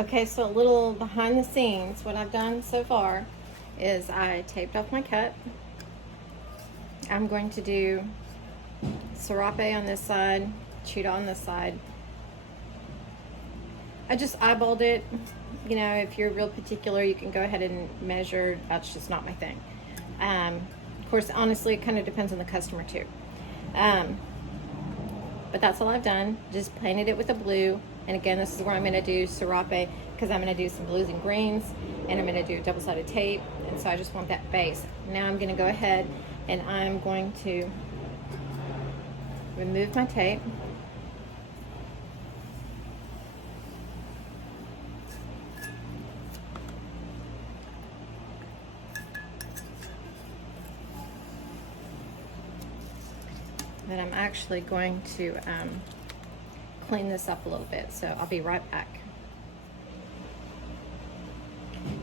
Okay, so a little behind the scenes, what I've done so far is I taped off my cut. I'm going to do Serape on this side, Cheetah on this side. I just eyeballed it. You know, if you're real particular, you can go ahead and measure. That's just not my thing. Of course, honestly, it kind of depends on the customer too. But that's all I've done. Just painted it with a blue. And again, this is where I'm going to do Serape, because I'm going to do some blues and greens, and I'm going to do double-sided tape. And so I just want that base. Now I'm going to go ahead and I'm going to remove my tape. Then I'm actually going to clean this up a little bit, so I'll be right back.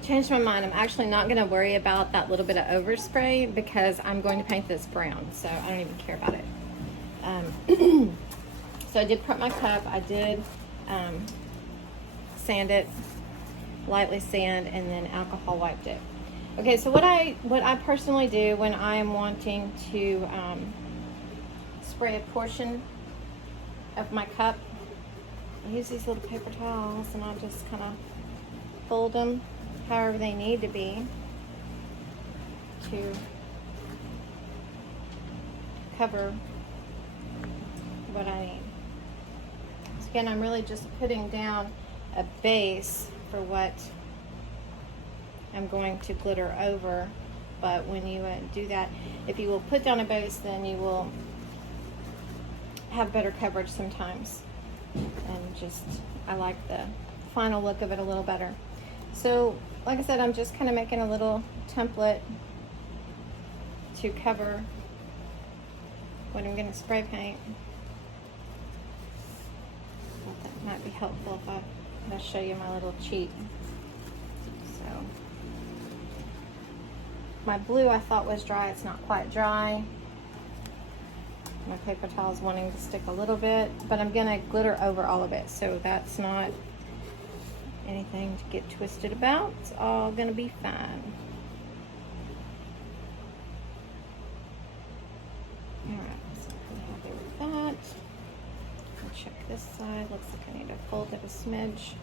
Changed my mind. I'm actually not going to worry about that little bit of overspray because I'm going to paint this brown, so I don't even care about it. So I did prep my cup. I did sand it, lightly sand, and then alcohol wiped it. Okay, so what I personally do when I am wanting to spray a portion of my cup, I use these little paper towels and I'll just kind of fold them however they need to be to cover what I need. So again, I'm really just putting down a base for what I'm going to glitter over. But when you do that, if you will put down a base, then you will have better coverage sometimes. And just, I like the final look of it a little better. So, like I said, I'm just kind of making a little template to cover what I'm going to spray paint. I thought that might be helpful if I show you my little cheat. So, my blue I thought was dry. It's not quite dry. My paper towel is wanting to stick a little bit, but I'm gonna glitter over all of it, so that's not anything to get twisted about. It's all gonna be fine. All right, so I'm happy with that. I'll check this side. Looks like I need to fold it a smidge.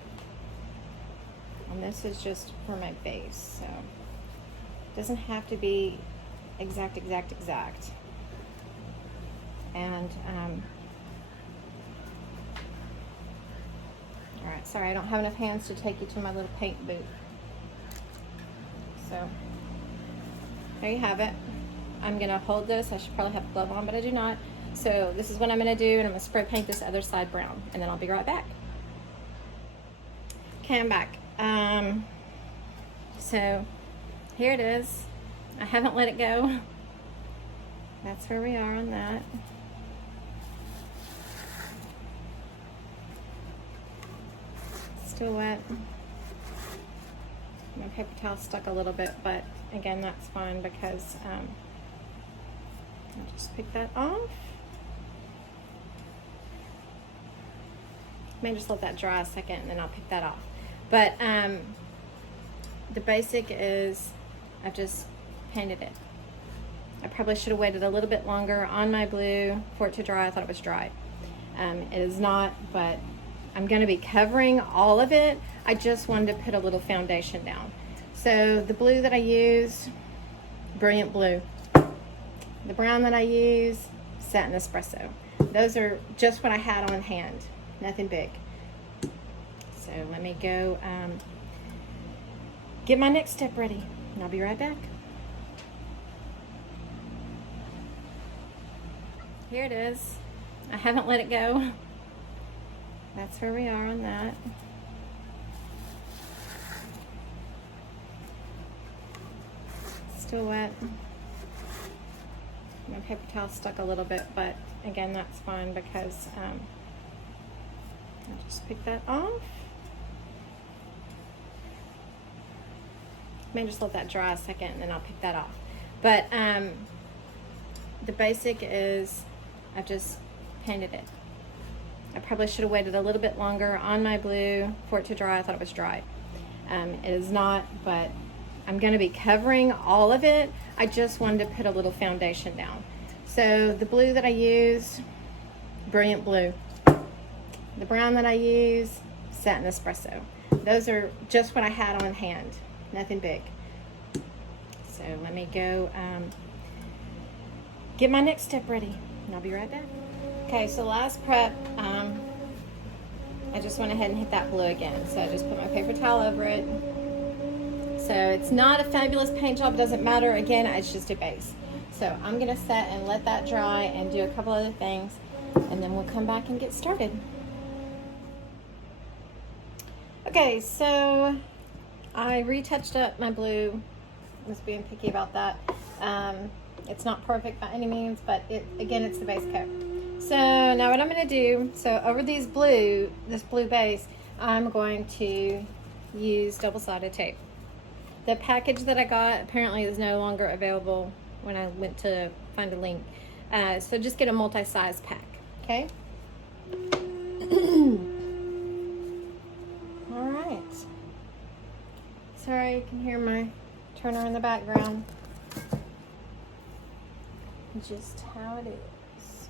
And this is just for my base, so it doesn't have to be exact. And all right, sorry, I don't have enough hands to take you to my little paint booth. So there you have it. I'm gonna hold this. I should probably have a glove on, but I do not. So this is what I'm gonna do, and I'm gonna spray paint this other side brown, and then I'll be right back. Okay, I'm back. So here it is. I haven't let it go. That's where we are on that. Still wet. My paper towel stuck a little bit, but again, that's fine because I'll just pick that off. May just let that dry a second and then I'll pick that off. But the basic is I've just painted it. I probably should have waited a little bit longer on my blue for it to dry. I thought it was dry. It is not, but I'm going to be covering all of it. I just wanted to put a little foundation down. So the blue that I use, Brilliant Blue. The brown that I use, Satin Espresso. Those are just what I had on hand, nothing big. So let me go get my next step ready, and I'll be right back. Here it is. I haven't let it go. That's where we are on that. Still wet. My paper towel stuck a little bit, but again, that's fine because I'll just pick that off. May just let that dry a second and then I'll pick that off. But the basic is I've just painted it. I probably should have waited a little bit longer on my blue for it to dry. I thought it was dry. It is not, but I'm going to be covering all of it. I just wanted to put a little foundation down. So the blue that I use, Brilliant Blue. The brown that I use, Satin Espresso. Those are just what I had on hand, nothing big. So let me go get my next step ready, and I'll be right back. Okay, so last prep, I just went ahead and hit that blue again. So I just put my paper towel over it. So it's not a fabulous paint job, doesn't matter. Again, it's just a base. So I'm gonna set and let that dry and do a couple other things, and then we'll come back and get started. Okay, so I retouched up my blue. I was being picky about that. It's not perfect by any means, but again, it's the base coat. So now what I'm going to do, so over this blue base, I'm going to use double-sided tape. The package that I got apparently is no longer available when I went to find a link. So just get a multi-size pack, okay? All right. Sorry, you can hear my Turner in the background. Just how it is.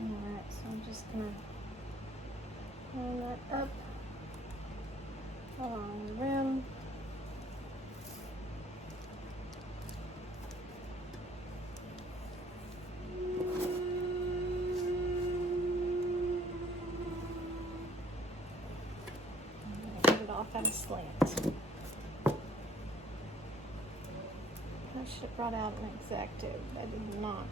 Alright, so I'm just gonna line that up along the rim. Off at a slant. I should have brought out an X-Acto, but I did not.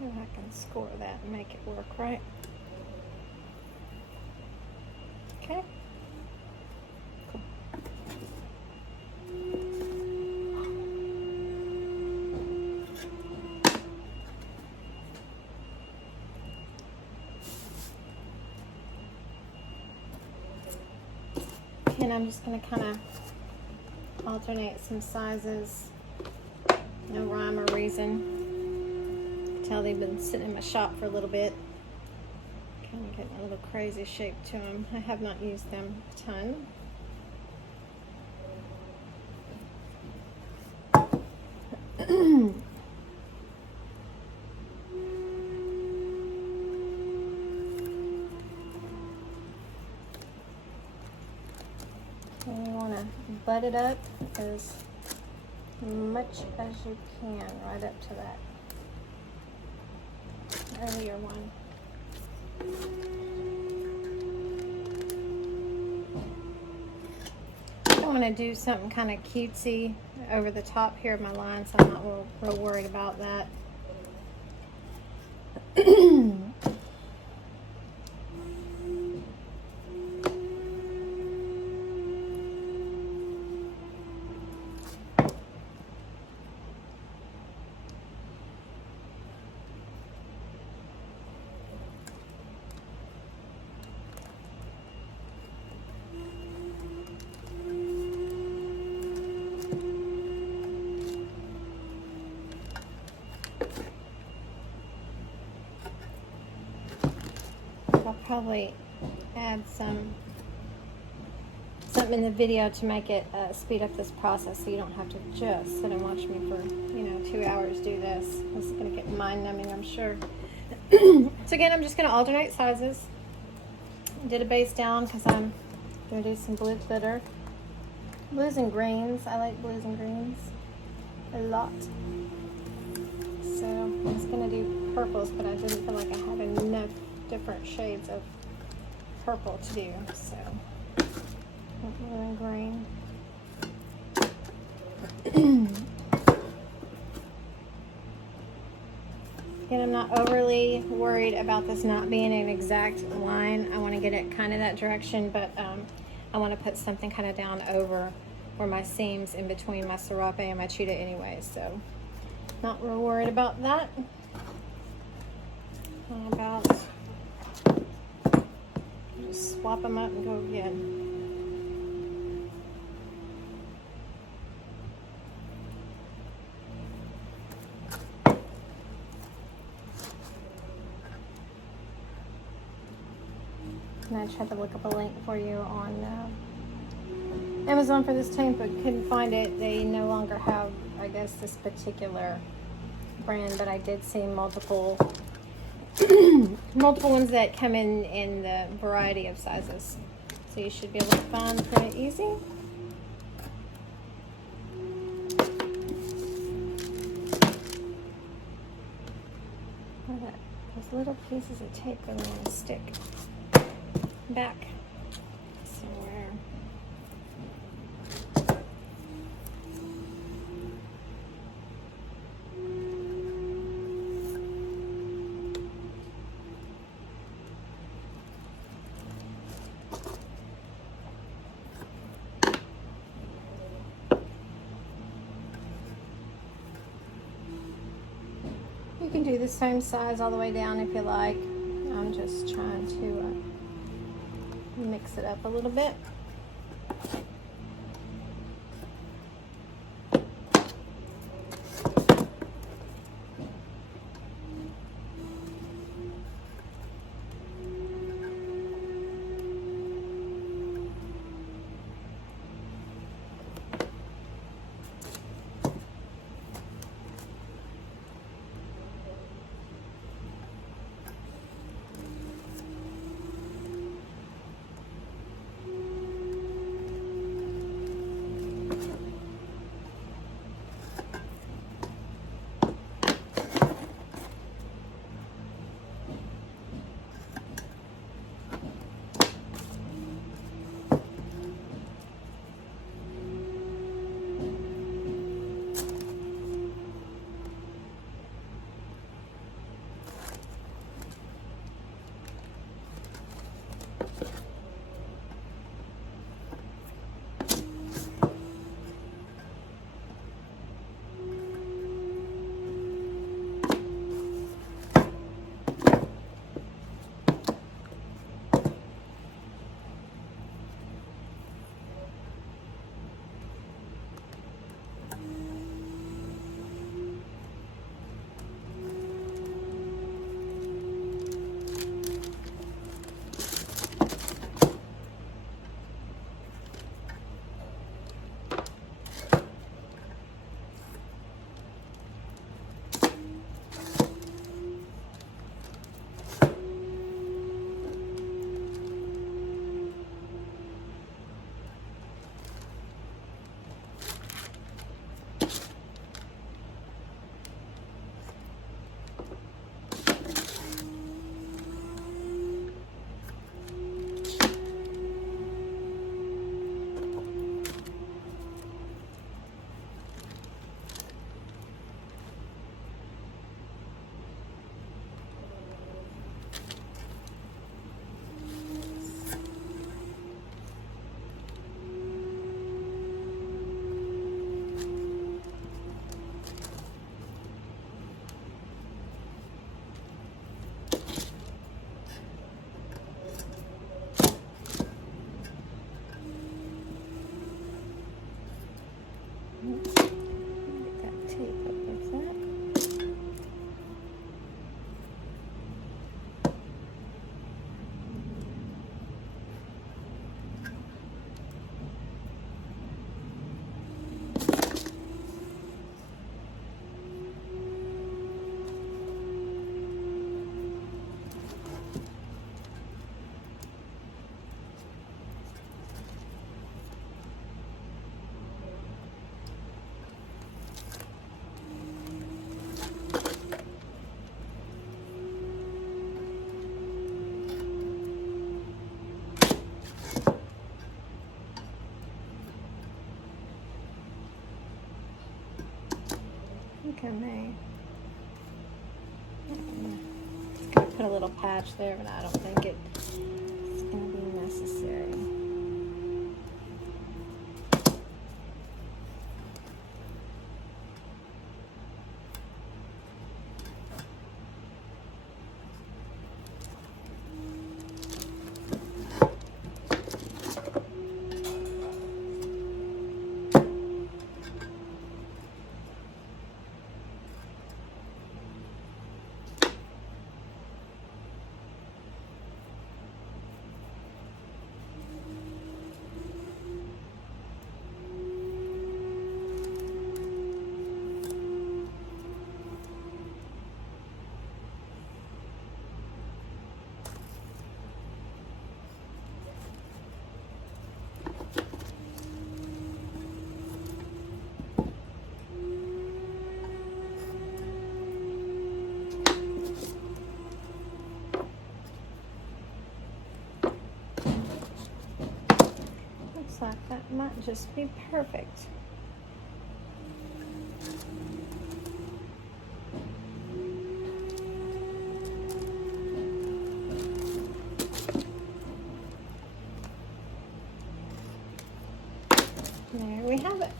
Maybe I can score that and make it work, right? Okay. And I'm just going to kind of alternate some sizes. No rhyme or reason. You can tell they've been sitting in my shop for a little bit. Kind of getting a little crazy shape to them. I have not used them a ton. And you want to butt it up as much as you can right up to that earlier one. I want to do something kind of cutesy over the top here of my line, so I'm not real worried about that. I'll probably add something in the video to make it speed up this process, so you don't have to just sit and watch me for 2 hours do this. This is going to get mind-numbing, I'm sure. So again, I'm just going to alternate sizes. Did a base down because I'm going to do some blue glitter. Blues and greens. I like blues and greens a lot. So I was going to do purples, but I didn't feel like I had enough different shades of purple to do, so blue and green. Again, I'm not overly worried about this not being an exact line. I want to get it kind of that direction, but I want to put something kind of down over where my seams in between my Serape and my Cheetah anyway, so Not real worried about that. How about just swap them up and go again. And I tried to look up a link for you on Amazon for this tank, but couldn't find it. They no longer have, I guess, this particular brand, but I did see multiple multiple ones that come in the variety of sizes, so you should be able to find pretty easy. Those little pieces of tape really want to stick back somewhere. You can do the same size all the way down if you like. I'm just trying to mix it up a little bit. I may. Just gonna put a little patch there, but I don't think it's gonna be necessary. just be perfect. There we have it.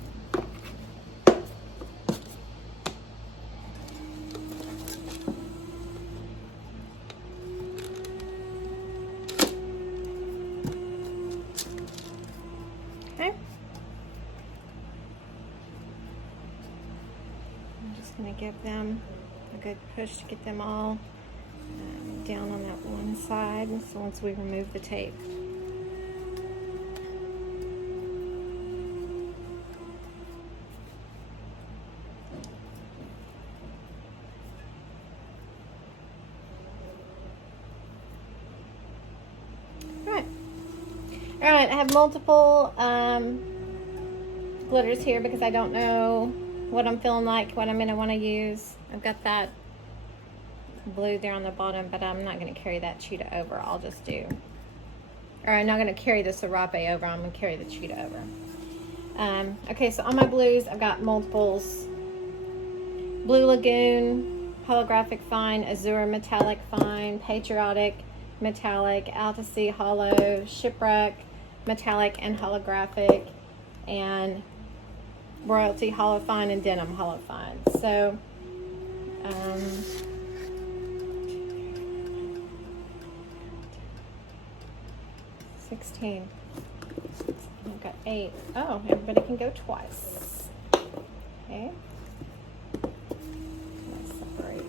Okay. I'm just going to give them a good push to get them all down on that one side. So once we remove the tape. All right, I have multiple glitters here because I don't know what I'm feeling like, what I'm gonna wanna use. I've got that blue there on the bottom, but I'm not gonna carry that Cheetah over. I'll just do, or I'm not gonna carry the Serape over, I'm gonna carry the Cheetah over. Okay, so on my blues, I've got multiples. Blue Lagoon, Holographic Fine, Azure Metallic Fine, Patriotic Metallic, Out to Sea Hollow, Shipwreck Metallic and Holographic, and Royalty Hollow Fine and Denim Hollow Fine. So 16. I've got 8. Oh, everybody can go twice. Okay. Let's separate.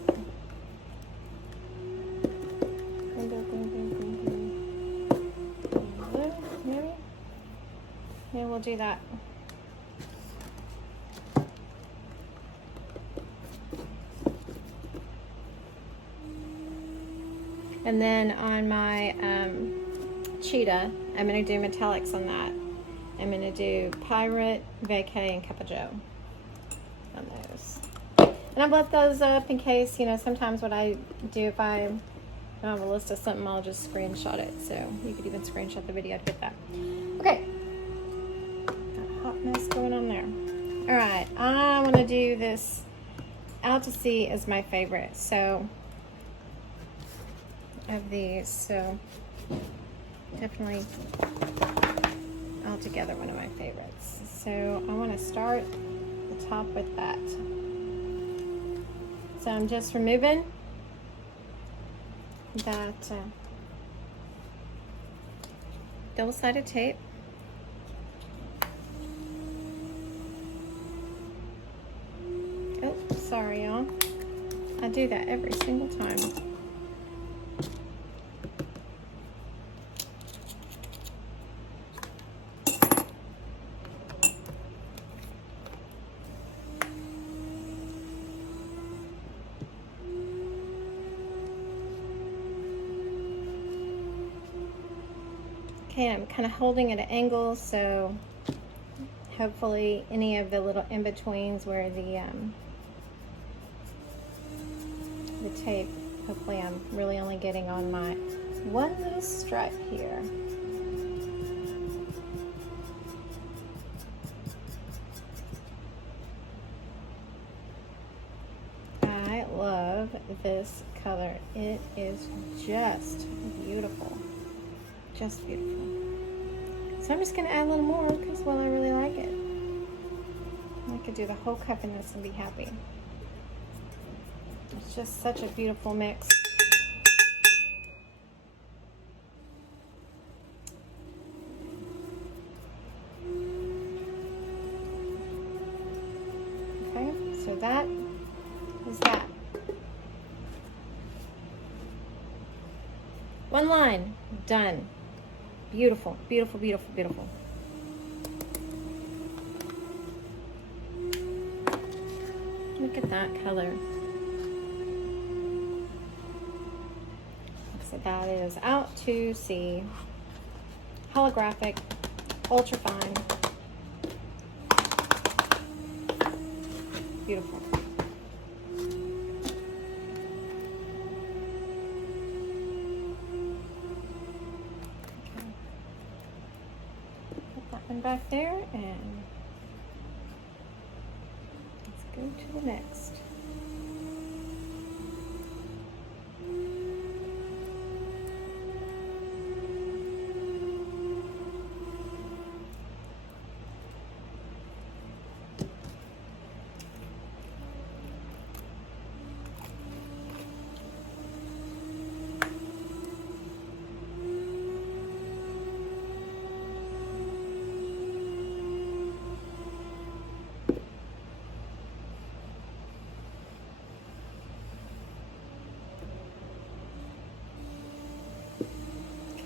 Maybe? Yeah, we'll do that. And then on my Cheetah, I'm going to do metallics on that. I'm going to do Pirate, Vacay, and Cup of Joe on those. And I've left those up in case, you know, sometimes what I do if I have a list of something, I'll just screenshot it. So you could even screenshot the video to get that. Okay. Got a hot mess going on there. All right, I want to do this. Out to Sea is my favorite. So of these, so definitely altogether one of my favorites. So I want to start the top with that. So I'm just removing that double-sided tape. Oh, sorry y'all. I do that every single time. Okay, I'm kind of holding at an angle, so hopefully any of the little in-betweens where the tape, hopefully I'm really only getting on my one little stripe here. I love this color. It is just beautiful. Just beautiful. So I'm just going to add a little more because, well, I really like it. I could do the whole cup in this and be happy. It's just such a beautiful mix. Okay, so that is that. One line, done. Beautiful, beautiful, beautiful, beautiful. Look at that color. So that is Out to Sea, holographic, ultra fine. Beautiful. Back there, and go to the next.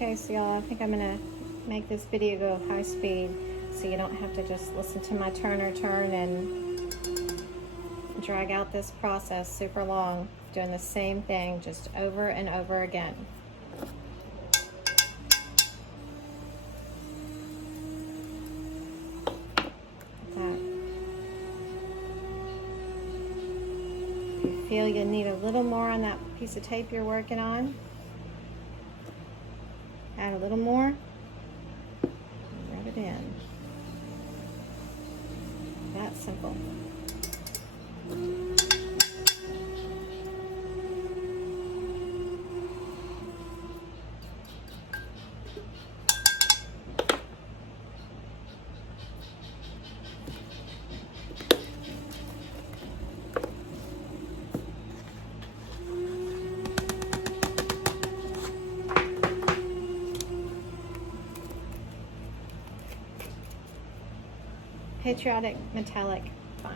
Okay, so y'all, I think I'm gonna make this video go high speed so you don't have to just listen to my turn and drag out this process super long, doing the same thing just over and over again. That. If you feel you need a little more on that piece of tape you're working on, add a little more, rub it in. That simple. Patriotic metallic fine.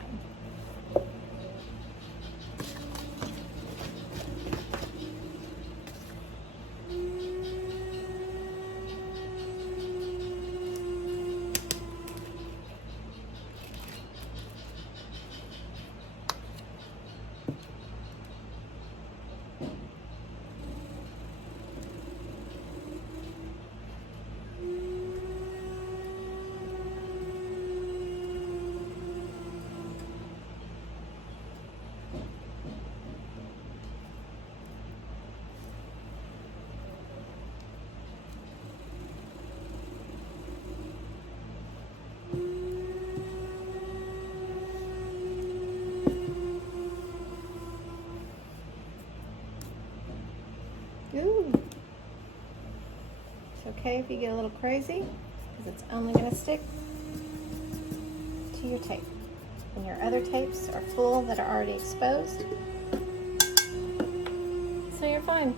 Ooh. It's okay if you get a little crazy, because it's only going to stick to your tape. And your other tapes are full that are already exposed, so you're fine.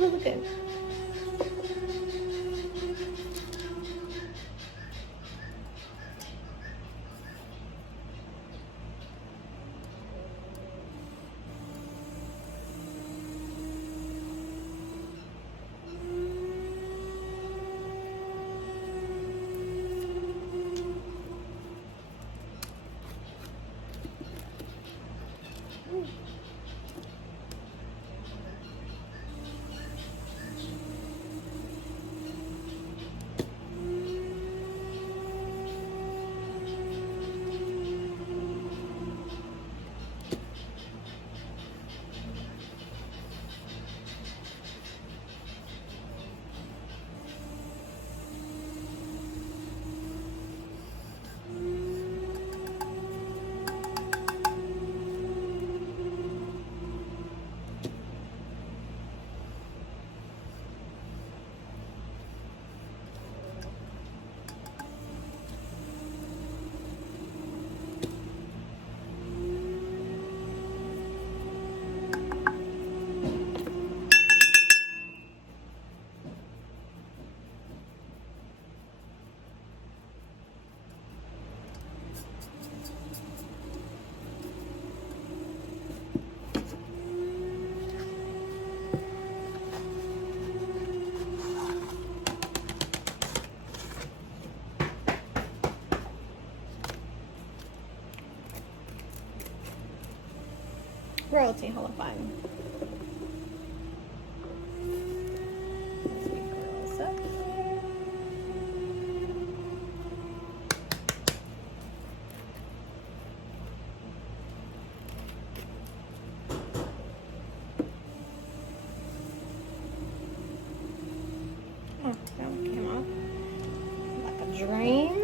Look good. Royalty Hall of Fame. Oh, that one came off like a dream.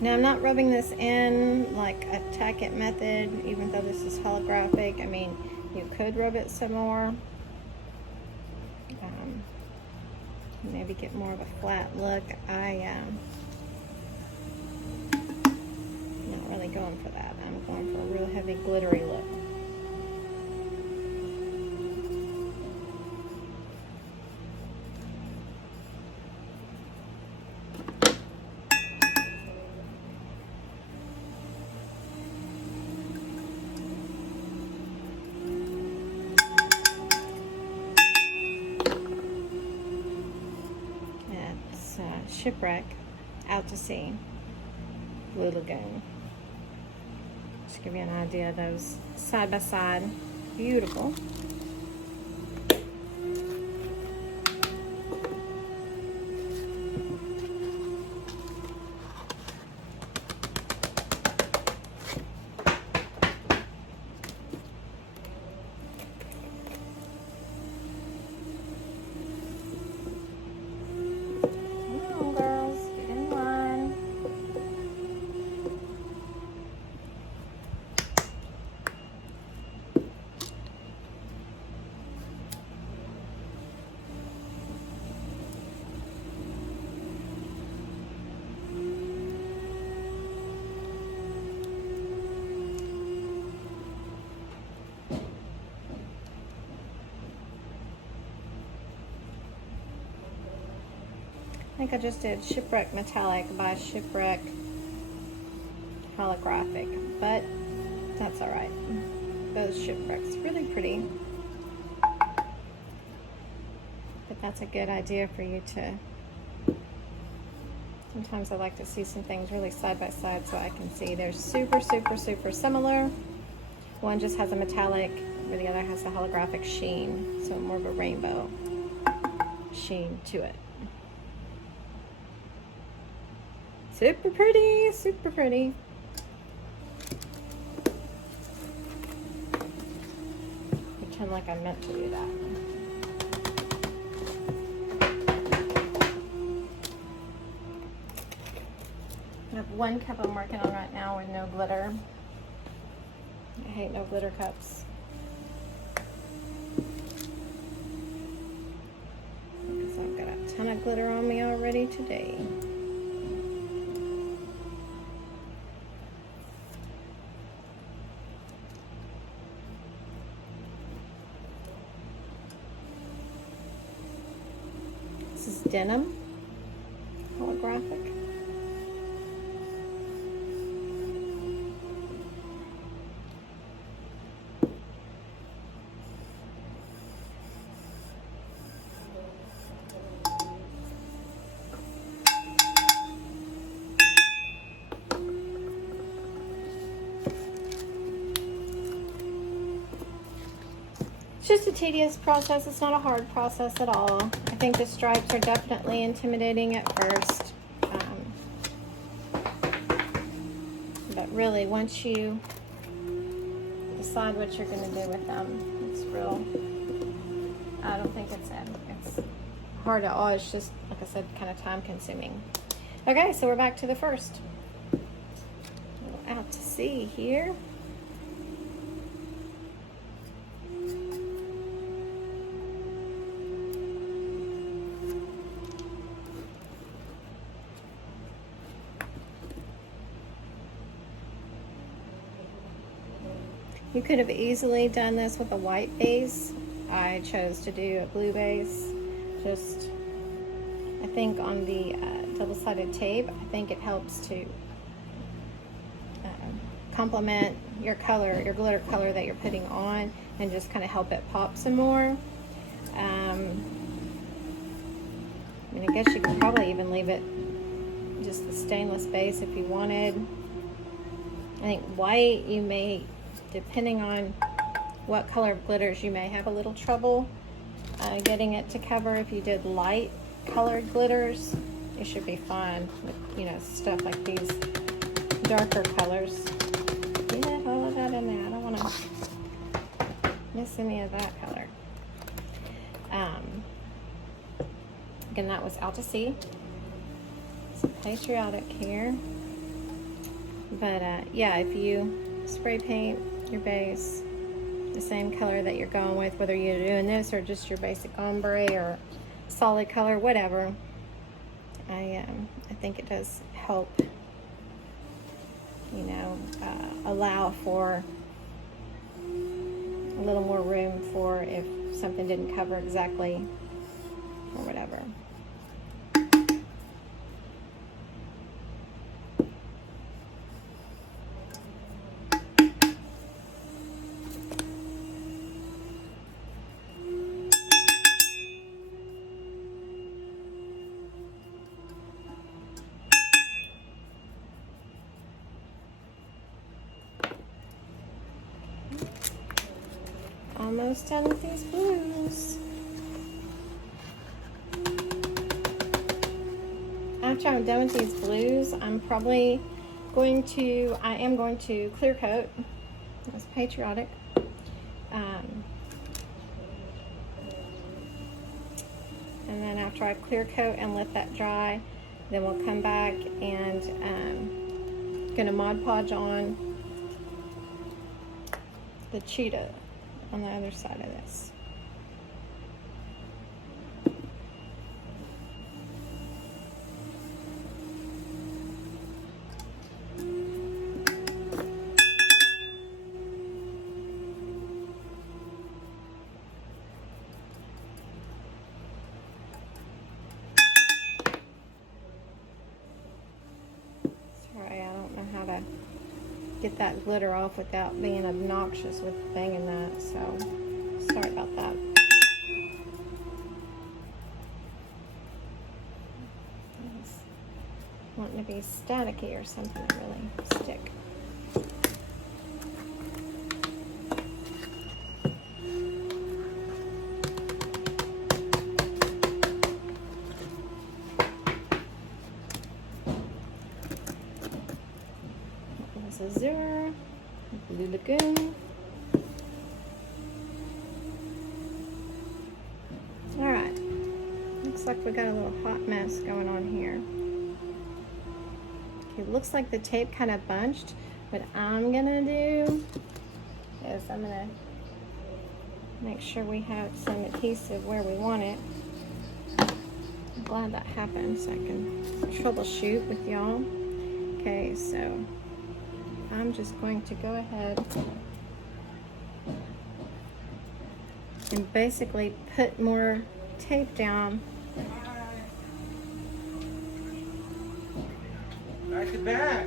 Now I'm not rubbing this in like a tack it method, even though this is holographic. I mean, you could rub it some more. Maybe get more of a flat look. I'm not really going for that. I'm going for a real heavy glittery look. Shipwreck, Out to Sea, Blue Lagoon. Just give you an idea of those side by side. Beautiful. I think I just did Shipwreck Metallic by Shipwreck Holographic, but that's all right. Those shipwrecks, really pretty. But that's a good idea for you to, sometimes I like to see some things really side by side so I can see they're super, super, super similar. One just has a metallic, where the other has a holographic sheen, so more of a rainbow sheen to it. Super pretty, super pretty. Pretend like I meant to do that. I have one cup I'm working on right now with no glitter. I hate no glitter cups. Because I've got a ton of glitter on me already today. This is denim, holographic. It's just a tedious process. It's not a hard process at all. I think the stripes are definitely intimidating at first. But really, once you decide what you're going to do with them, it's real. I don't think it's hard at all. It's just, like I said, kind of time consuming. Okay, so we're back to the first. Out to sea here. You could have easily done this with a white base. I chose to do a blue base. Just, I think on the double-sided tape, I think it helps to complement your color, your glitter color that you're putting on. and just kind of help it pop some more. I mean, I guess you could probably even leave it just the stainless base if you wanted. I think white, you may, depending on what color of glitters, you may have a little trouble getting it to cover. If you did light colored glitters, it should be fine with, you know, stuff like these darker colors. Get all of that in there. I don't want to miss any of that color. Again, that was Out to Sea. So patriotic here. But yeah, if you spray paint your base the same color that you're going with, whether you're doing this or just your basic ombre or solid color, whatever, I think it does help, you know, allow for a little more room for if something didn't cover exactly or whatever. Almost done with these blues. After I'm done with these blues, I'm probably going to, I am going to clear coat. That's patriotic. And then after I clear coat and let that dry, then we'll come back and gonna Mod Podge on the Cheetah on the other side of this. Sorry, I don't know how to get that glitter off without being obnoxious with banging that, so sorry about that. Wanting to be staticky or something to really stick. Azure, Blue Lagoon. All right, looks like we got a little hot mess going on here. Okay, looks like the tape kind of bunched. What I'm gonna do is I'm gonna make sure we have some adhesive where we want it. I'm glad that happened so I can troubleshoot with y'all. Okay, so I'm just going to go ahead and basically put more tape down. Back to back.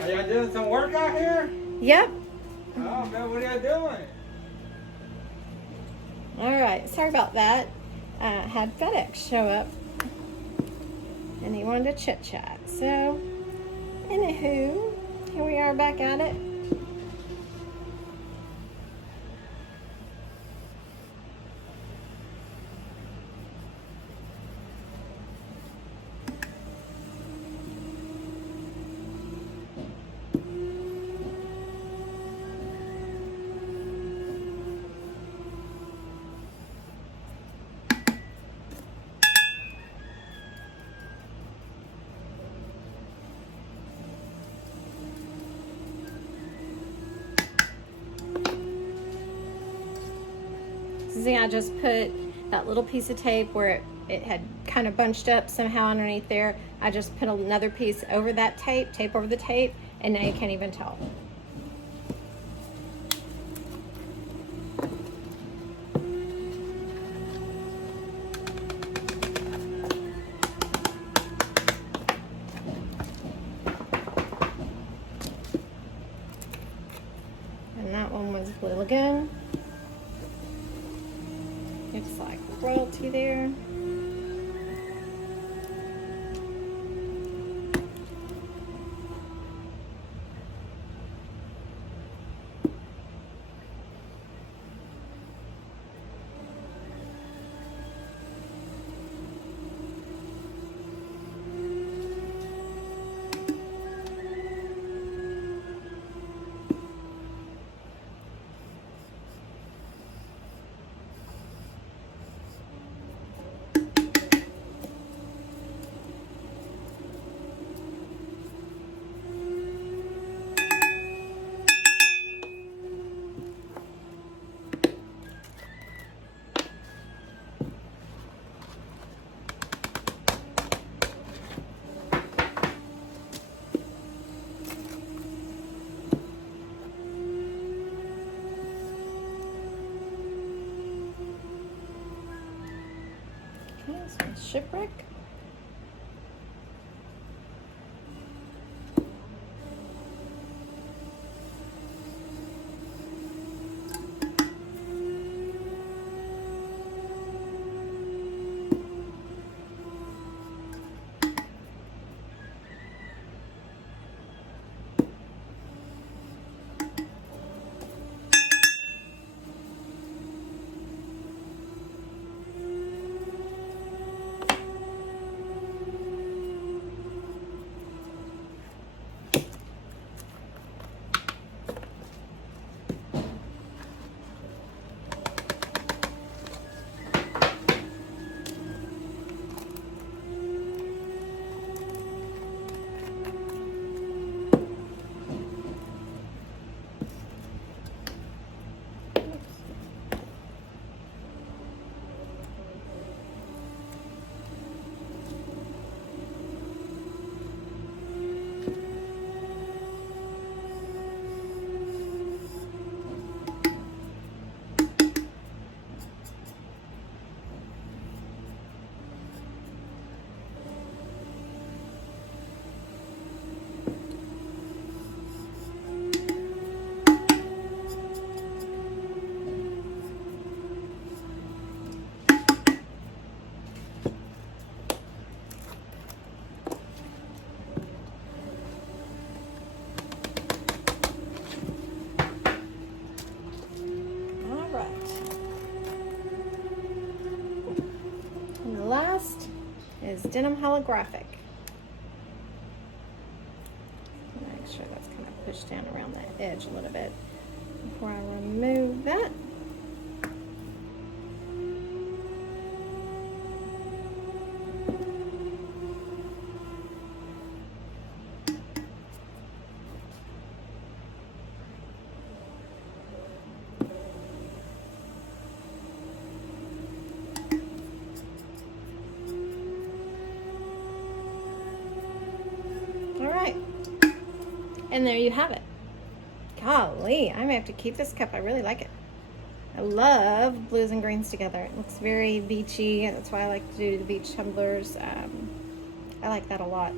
Are y'all doing some work out here? Yep. Oh man, what are y'all doing? All right, sorry about that. Had FedEx show up and he wanted to chit chat. So, anywho, here we are back at it. See, I just put that little piece of tape where it had kind of bunched up somehow underneath there. I just put another piece over that tape over the tape, and now you can't even tell. And that one was Blue Lagoon. It's like royalty there. Shipwreck. Last is denim holographic. Make sure that's kind of pushed down around that edge a little bit before I remove that. And there you have it. Golly, I may have to keep this cup. I really like it. I love blues and greens together. It looks very beachy. That's why I like to do the beach tumblers. I like that a lot.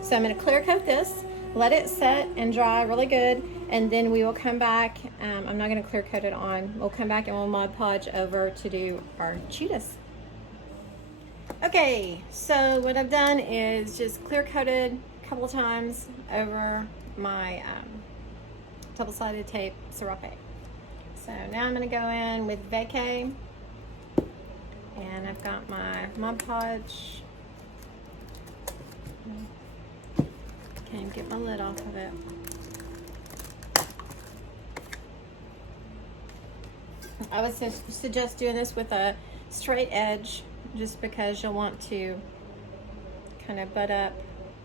So I'm going to clear coat this, let it set and dry really good, and then we will come back. I'm not going to clear coat it on. We'll come back and we'll Mod Podge over to do our cheetahs. Okay, so what I've done is just clear coated a couple times over my double-sided tape Serape. So now I'm going to go in with Vacay, and I've got my Mod Podge. Okay, get my lid off of it. I would suggest doing this with a straight edge, just because you'll want to kind of butt up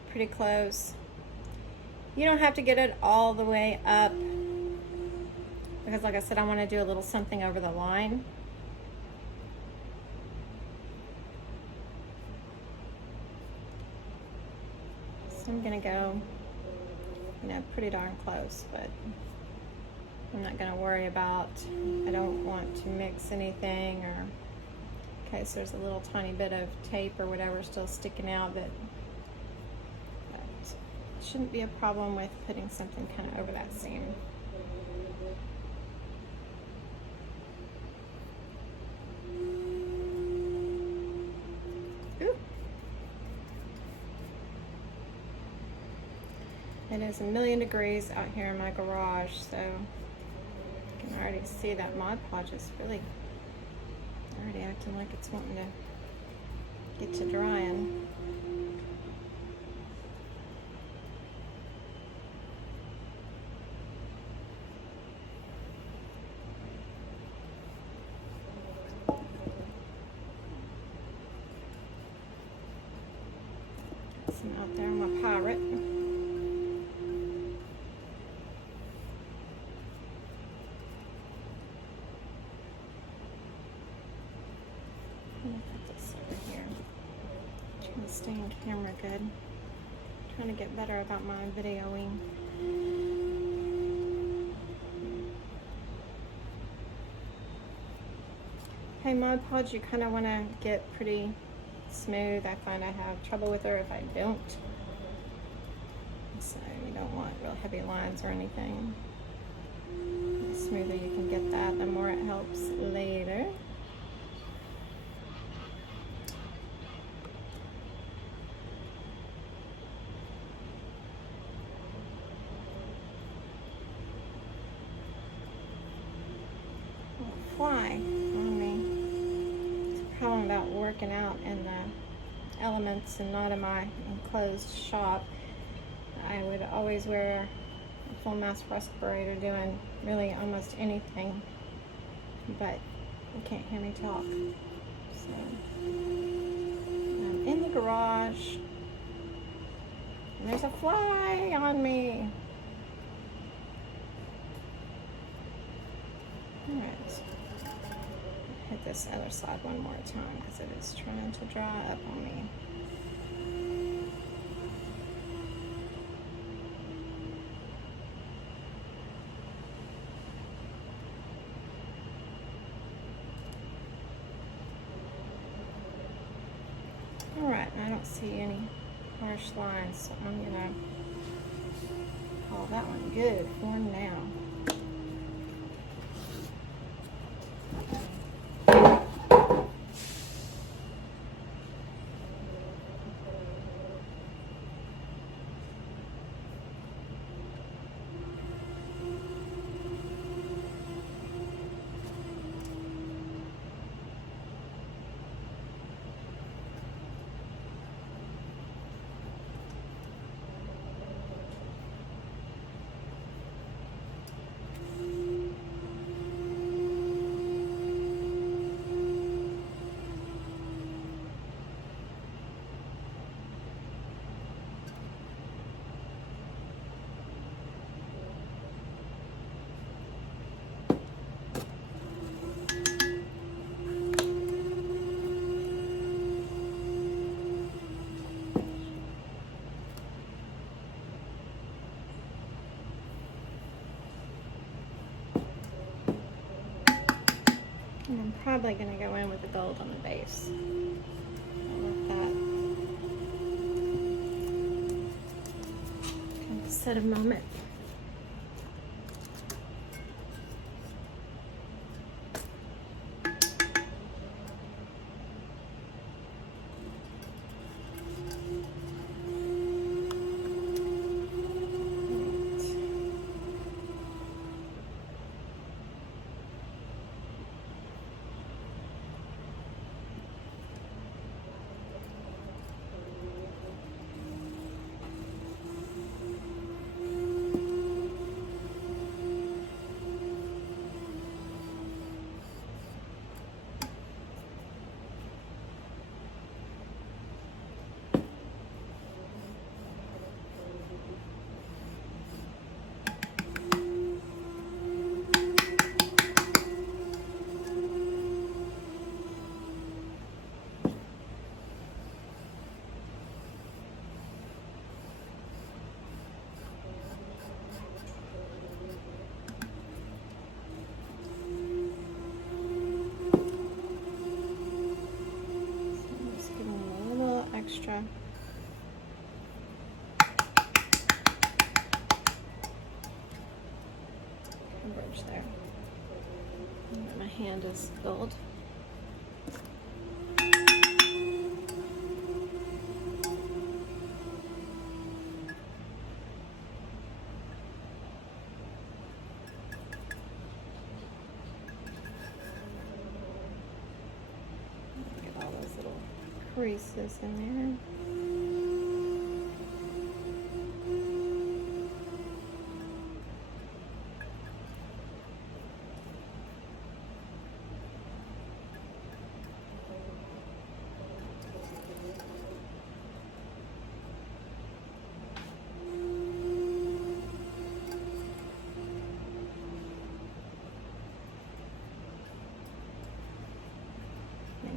pretty close. You don't have to get it all the way up, because like I said, I want to do a little something over the line. So I'm gonna go, pretty darn close, but I'm not gonna worry about, I don't want to mix anything, or in case there's a little tiny bit of tape or whatever still sticking out, but shouldn't be a problem with putting something kind of over that seam. It is a million degrees out here in my garage, so you can already see that Mod Podge is really already acting like it's wanting to get to drying. Some out there on my pirate. I'm gonna put this over here. Trying to stay on camera good. Trying to get better about my videoing. Hey, Mod Podge, you kind of want to get pretty smooth. I find I have trouble with her if I don't. So you don't want real heavy lines or anything. The smoother you can get that, the more it helps later. Fly on me. It's a problem about working out in the elements and not in my enclosed shop. I would always wear a full mask respirator doing really almost anything, but you can't hear me talk. So I'm in the garage and there's a fly on me. Alright. Hit this other side one more time because it is trying to dry up on me. Alright, I don't see any harsh lines, so I'm gonna call that one good for now. And I'm probably going to go in with the gold on the base. I'll let that kind of set a moment. Extra. Coverage there. My hand is gold. creases in there.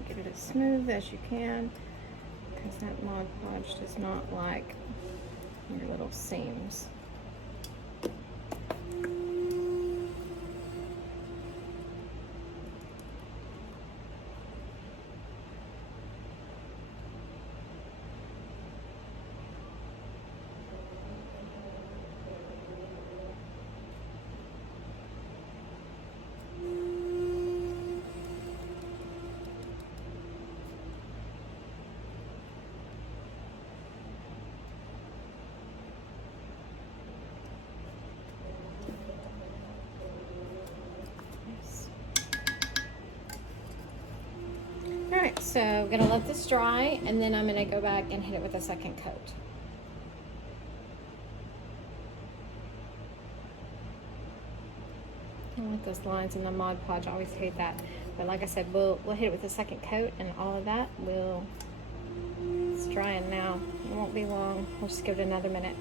Get it as smooth as you can, because that Mod Podge does not like your little seams. Alright, so I'm going to let this dry, and then I'm going to go back and hit it with a second coat. I don't like those lines in the Mod Podge, I always hate that. But like I said, we'll hit it with a second coat, and all of that it's drying now. It won't be long. We'll just give it another minute.